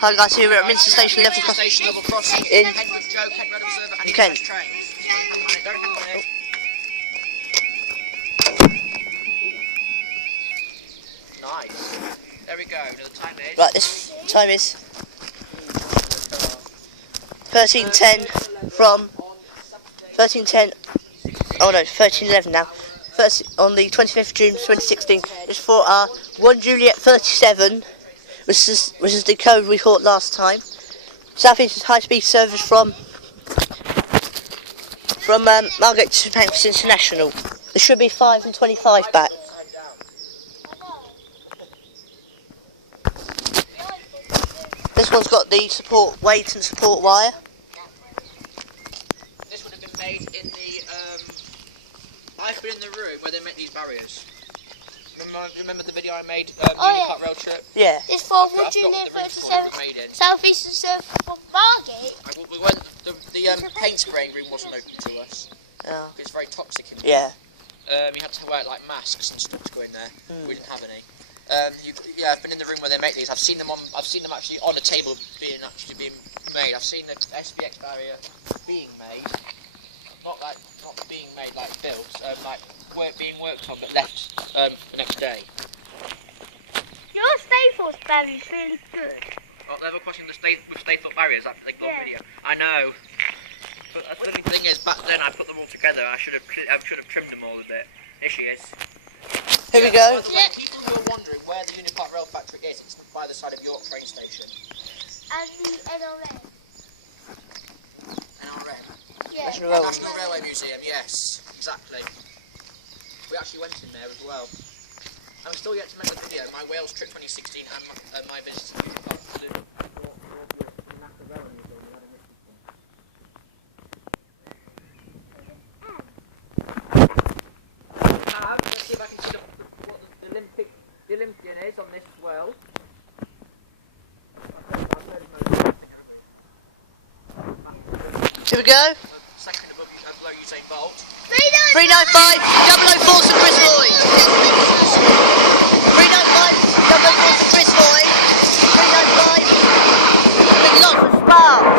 Hi guys, here we're at Minster Station level crossing in Kent. Nice. There we go. Now the time is. Right, this time is 13:10 from 13:10. Oh no, 13:11 now. First on the 25th of June 2016. It's for our 1 Juliet 37, which is the code we caught last time. South Eastern high-speed service from Margate to Pancras International. There should be 5 and 25 back. This one's got the support weight and support wire. This would have been made in the. I've been in the room where they make these barriers. Remember the video I made? Unicut rail trip. Yeah. It's for 1 Juliet 37 South Eastern service from Margate. We went. The paint spraying room wasn't open to us. Oh. It's very toxic in Yeah. there. You had to wear like masks and stuff to go in there. We didn't have any. Yeah, I've been in the room where they make these. I've seen them actually on a table being made. I've seen the SPX barrier being made, not being made like built, being worked on but left the next day. Your Staples barrier is really good. Well, level crossing with Staythorpe barriers. That's a good video. I know. But the funny thing is, back then I put them all together. I should have trimmed them all a bit. Here she is. Here we go. Yeah. People who are wondering where the Unicut Rail Factory is, it's by the side of York train station. And the NRM. NRM? Yeah. National Railway Museum, yes, exactly. We actually went in there as well. I'm still yet to make the video, my Wales trip 2016 and my visit to the National Railway Museum. Let's see if I can see what the Olympian is on this as well. Here we go. Second below Usain Bolt. 395 004 to Chris Boyd. 395 004 to Chris Boyd. 395. With lots of sparks.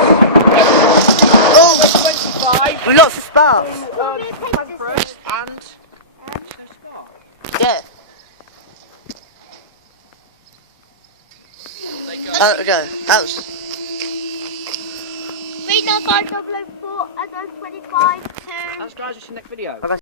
Oh, 25. with lots of sparks. Pancras and. Yeah. There we go. That was 395 004 and 25 to. Thanks guys, we'll see you next video. Bye-bye.